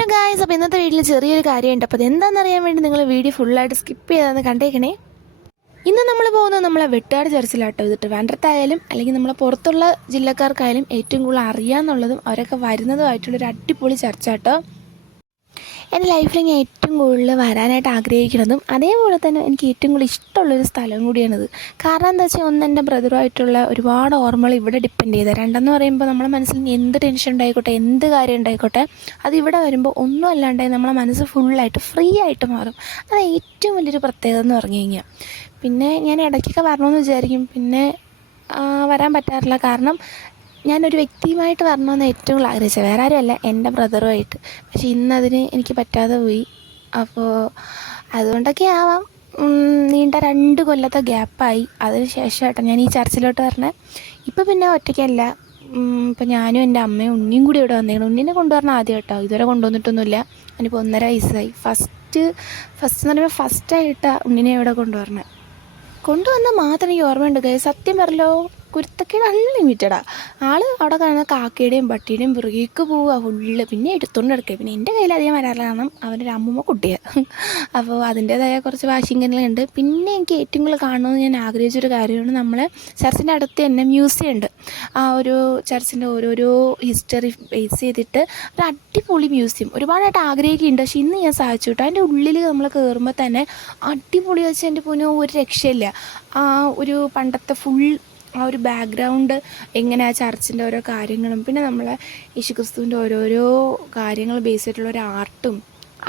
Hello guys, അപ്പോൾ ഇന്നത്തെ വീട്ടിൽ ചെറിയൊരു കാര്യമുണ്ട്. അപ്പോൾ അതെന്താണെന്നറിയാൻ വേണ്ടി നിങ്ങൾ വീഡിയോ ഫുള്ളായിട്ട് സ്കിപ്പ് ചെയ്താന്ന് കണ്ടേക്കണേ. ഇന്ന് നമ്മൾ പോകുന്നത് നമ്മളെ വെട്ടാട് ചർച്ചിലാട്ടോ. ഇത് ട്രിവാൻഡ്രത്തായാലും അല്ലെങ്കിൽ നമ്മളെ പുറത്തുള്ള ജില്ലക്കാർക്കായാലും ഏറ്റവും കൂടുതൽ അറിയാമെന്നുള്ളതും അവരൊക്കെ വരുന്നതുമായിട്ടുള്ളൊരു അടിപൊളി ചർച്ചാട്ടോ. എൻ്റെ ലൈഫിൽ ഞാൻ ഏറ്റവും കൂടുതൽ വരാനായിട്ട് ആഗ്രഹിക്കുന്നതും അതേപോലെ തന്നെ എനിക്ക് ഏറ്റവും കൂടുതൽ ഇഷ്ടമുള്ളൊരു സ്ഥലം കൂടിയാണിത്. കാരണം എന്താ വെച്ചാൽ ഒന്ന് എൻ്റെ ബ്രദറുമായിട്ടുള്ള ഒരുപാട് ഓർമ്മകൾ ഇവിടെ ഡിപ്പെൻഡ് ചെയ്തത്. രണ്ടെന്ന് പറയുമ്പോൾ നമ്മുടെ മനസ്സിൽ എന്ത് ടെൻഷൻ ഉണ്ടായിക്കോട്ടെ, എന്ത് കാര്യം ഉണ്ടായിക്കോട്ടെ, അത് ഇവിടെ വരുമ്പോൾ ഒന്നും അല്ലാണ്ടായി നമ്മളെ മനസ്സ് ഫുള്ളായിട്ട് ഫ്രീ ആയിട്ട് മാറും. അത് ഏറ്റവും വലിയൊരു പ്രത്യേകത എന്ന് പറഞ്ഞു കഴിഞ്ഞാൽ. പിന്നെ ഞാൻ ഇടയ്ക്കൊക്കെ വരണമെന്ന് വിചാരിക്കും, പിന്നെ വരാൻ പറ്റാറില്ല. കാരണം ഞാനൊരു വ്യക്തിയുമായിട്ട് വരണമെന്ന് ഏറ്റവും കൂടുതൽ ആഗ്രഹിച്ചത് വേറെ ആരുമല്ല, എൻ്റെ ബ്രദറുമായിട്ട്. പക്ഷേ ഇന്നതിന് എനിക്ക് പറ്റാതെ പോയി. അപ്പോൾ അതുകൊണ്ടൊക്കെ ആവാം നീണ്ട 2 കൊല്ലത്തെ ഗ്യാപ്പായി. അതിന് ശേഷമായിട്ടോ ഞാൻ ഈ ചർച്ചിലോട്ട് വരണേ. ഇപ്പോൾ പിന്നെ ഒറ്റയ്ക്കല്ല, ഇപ്പം ഞാനും എൻ്റെ അമ്മയും ഉണ്ണിയും കൂടി ഇവിടെ വന്നേക്കണം. ഉണ്ണീനെ കൊണ്ടുവരണം ആദ്യം കേട്ടോ, ഇതുവരെ കൊണ്ടുവന്നിട്ടൊന്നുമില്ല. അതിനിപ്പോൾ 1.5 വയസ്സായി. ഫസ്റ്റ് എന്ന് പറയുമ്പോൾ ഫസ്റ്റായിട്ടാണ് ഉണ്ണിനെ ഇവിടെ കൊണ്ടുവന്നാൽ മാത്രം എനിക്ക് ഓർമ്മയുണ്ട് ഗൈസ്. സത്യം പറഞ്ഞല്ലോ, കുരുത്തക്കേട് അൺലിമിറ്റഡാ. ആൾ അവിടെ കാണുന്ന കാക്കയുടെയും പട്ടിയുടെയും പുറകേക്ക് പോവുക ഫുള്ള്. പിന്നെ എടുത്തുകൊണ്ട് കിടക്കുക. പിന്നെ എൻ്റെ കയ്യിൽ അധികം വരാറില്ല, കാരണം അവൻ്റെ ഒരു അമ്മൂമ്മ കുട്ടിയാണ്. അപ്പോൾ അതിൻ്റേതായ കുറച്ച് വാശിങ്കലുണ്ട്. പിന്നെ എനിക്ക് ഏറ്റവും കൂടുതൽ കാണണമെന്ന് ഞാൻ ആഗ്രഹിച്ചൊരു കാര്യമാണ്, നമ്മളെ ചർച്ചിൻ്റെ അടുത്ത് തന്നെ മ്യൂസിയം ഉണ്ട്. ആ ഒരു ചർച്ചിൻ്റെ ഓരോരോ ഹിസ്റ്ററി ബേസ് ചെയ്തിട്ട് ഒരു അടിപൊളി മ്യൂസിയം ഒരുപാടായിട്ട് ആഗ്രഹിക്കുന്നുണ്ട്. പക്ഷേ ഇന്ന് ഞാൻ സാധിച്ചു കേട്ടോ. അതിൻ്റെ ഉള്ളിൽ നമ്മൾ കയറുമ്പോൾ തന്നെ അടിപൊളി വെച്ചാൽ എൻ്റെ പൊന്നോ ഒരു രക്ഷയില്ല. ആ ഒരു പണ്ടത്തെ ഫുൾ ആ ഒരു ബാക്ക്ഗ്രൗണ്ട് എങ്ങനെ ആ ചർച്ചിൻ്റെ ഓരോ കാര്യങ്ങളും, പിന്നെ നമ്മളെ യേശുക്രിസ്തുവിൻ്റെ ഓരോരോ കാര്യങ്ങൾ ബേസ് ചെയ്തിട്ടുള്ള ഒരു ആർട്ടും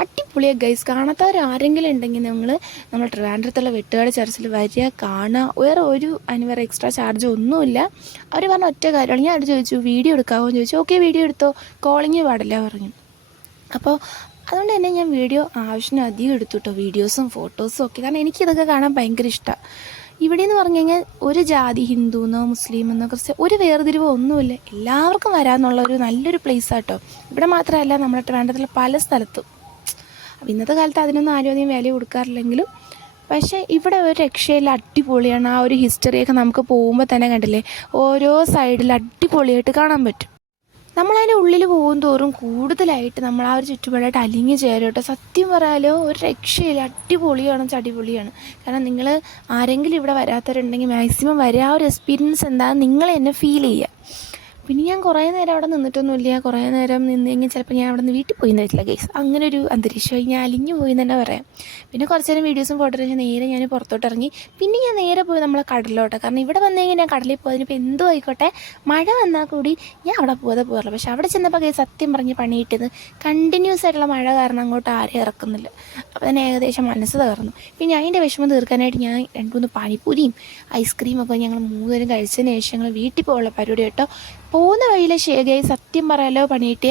അടിപൊളിയാണ് ഗൈസ്. കാണാത്തവരാരെങ്കിലും ഉണ്ടെങ്കിൽ നമ്മൾ ട്രിവാൻഡ്രത്തുള്ള വെട്ടുകാട് ചർച്ചിൽ വരിക, കാണുക. വേറെ ഒരു വേറെ എക്സ്ട്രാ ചാർജ് ഒന്നുമില്ല. അവർ പറഞ്ഞ ഒറ്റ കാര്യമാണ്. ഞാൻ അവിടെ ചോദിച്ചു വീഡിയോ എടുക്കാമോ എന്ന് ചോദിച്ചു. ഓക്കെ വീഡിയോ എടുത്തോ, കോളിങ് പാടില്ല പറഞ്ഞു. അപ്പോൾ അതുകൊണ്ട് തന്നെ ഞാൻ വീഡിയോ ആവശ്യത്തിന് അധികം എടുത്തു കേട്ടോ, വീഡിയോസും ഫോട്ടോസും ഒക്കെ. കാരണം എനിക്കിതൊക്കെ കാണാൻ ഭയങ്കര ഇഷ്ടമാണ്. ഇവിടെ എന്ന് പറഞ്ഞു കഴിഞ്ഞാൽ ഒരു ജാതി, ഹിന്ദുവെന്നോ മുസ്ലിമെന്നോ ക്രിസ്ത്യൻ ഒരു വേർതിരിവോ ഒന്നുമില്ല. എല്ലാവർക്കും വരാമെന്നുള്ള ഒരു നല്ലൊരു പ്ലേസാട്ടോ. ഇവിടെ മാത്രമല്ല, നമ്മുടെ ട്രിവാൻഡ്രത്തിലെ പല സ്ഥലത്തും. അപ്പോൾ ഇന്നത്തെ കാലത്ത് അതിനൊന്നും ആരും അധികം വാല്യൂ കൊടുക്കാറില്ലെങ്കിലും, പക്ഷേ ഇവിടെ ഒരു രക്ഷയിൽ അടിപൊളിയാണ്. ആ ഒരു ഹിസ്റ്ററിയൊക്കെ നമുക്ക് പോകുമ്പോൾ തന്നെ കണ്ടില്ലേ, ഓരോ സൈഡിൽ അടിപൊളിയായിട്ട് കാണാൻ പറ്റും. നമ്മളതിൻ്റെ ഉള്ളിൽ പോകും തോറും കൂടുതലായിട്ട് നമ്മൾ ആ ഒരു ചുറ്റുപാടായിട്ട് അലിഞ്ഞു ചേരും കേട്ടോ. സത്യം പറയാലോ ഒരു രക്ഷയില്ല, അടിപൊളിയാണ്. കാരണം നിങ്ങൾ ആരെങ്കിലും ഇവിടെ വരാത്തവരുണ്ടെങ്കിൽ മാക്സിമം വരിക. ആ ഒരു എക്സ്പീരിയൻസ് എന്താണെന്ന് നിങ്ങൾ തന്നെ ഫീൽ ചെയ്യുക. പിന്നെ ഞാൻ കുറേ നേരം അവിടെ നിന്നിട്ടൊന്നുമില്ല. കുറേ നേരം നിന്ന് കഴിഞ്ഞാൽ ചിലപ്പോൾ ഞാൻ അവിടെ നിന്ന് വീട്ടിൽ പോയി നിന്നിട്ടില്ല ഗൈസ്. അങ്ങനെ ഒരു അന്തരീക്ഷമായി ഞാൻ അലിഞ്ഞു പോയി എന്ന് തന്നെ പറയാം. പിന്നെ കുറച്ച് നേരം വീഡിയോസും ഫോട്ടോ കഴിഞ്ഞ് നേരെ ഞാൻ പുറത്തോട്ട് ഇറങ്ങി. പിന്നെ ഞാൻ നേരെ പോയി നമ്മളെ കടലിലോട്ട്. കാരണം ഇവിടെ വന്നു കഴിഞ്ഞാൽ ഞാൻ കടലിൽ പോയതിനിപ്പോൾ എന്തോ ആയിക്കോട്ടെ, മഴ വന്നാൽ കൂടി ഞാൻ അവിടെ പോകാറില്ല. പക്ഷേ അവിടെ ചെന്നപ്പോൾ ഗൈസ് സത്യം പറഞ്ഞ് പണി കിട്ടിയത് കണ്ടിന്യൂസ് ആയിട്ടുള്ള മഴ കാരണം അങ്ങോട്ട് ആരെയും ഇറക്കുന്നില്ല. അപ്പോൾ തന്നെ ഏകദേശം മനസ്സ് തകർന്നു. പിന്നെ അതിൻ്റെ വിഷമം തീർക്കാനായിട്ട് ഞാൻ 2-3 പാനിപ്പൂരിയും ഐസ്ക്രീമൊക്കെ ഞങ്ങൾ 3 നേരം കഴിച്ചതിന് ശേഷം ഞങ്ങൾ വീട്ടിൽ പോകാനുള്ള പരിപാടി കേട്ടോ. പോകുന്ന വഴിയിലെ ശേഖയായി സത്യം പറയാലോ പണിയിട്ട്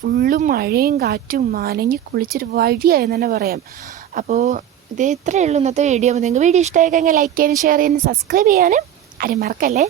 ഫുള്ളും മഴയും കാറ്റും നനഞ്ഞ് കുളിച്ചൊരു വഴിയായെന്ന് തന്നെ പറയാം. അപ്പോൾ ഇത് ഇത്രയേ ഉള്ളൂ ഇന്നത്തെ വീഡിയോ. അപ്പോൾ നിങ്ങൾക്ക് വീഡിയോ ഇഷ്ടമായി കഴിഞ്ഞാൽ ലൈക്ക് ചെയ്യാനും ഷെയർ ചെയ്യാനും സബ്സ്ക്രൈബ് ചെയ്യാനും ആരും മറക്കല്ലേ.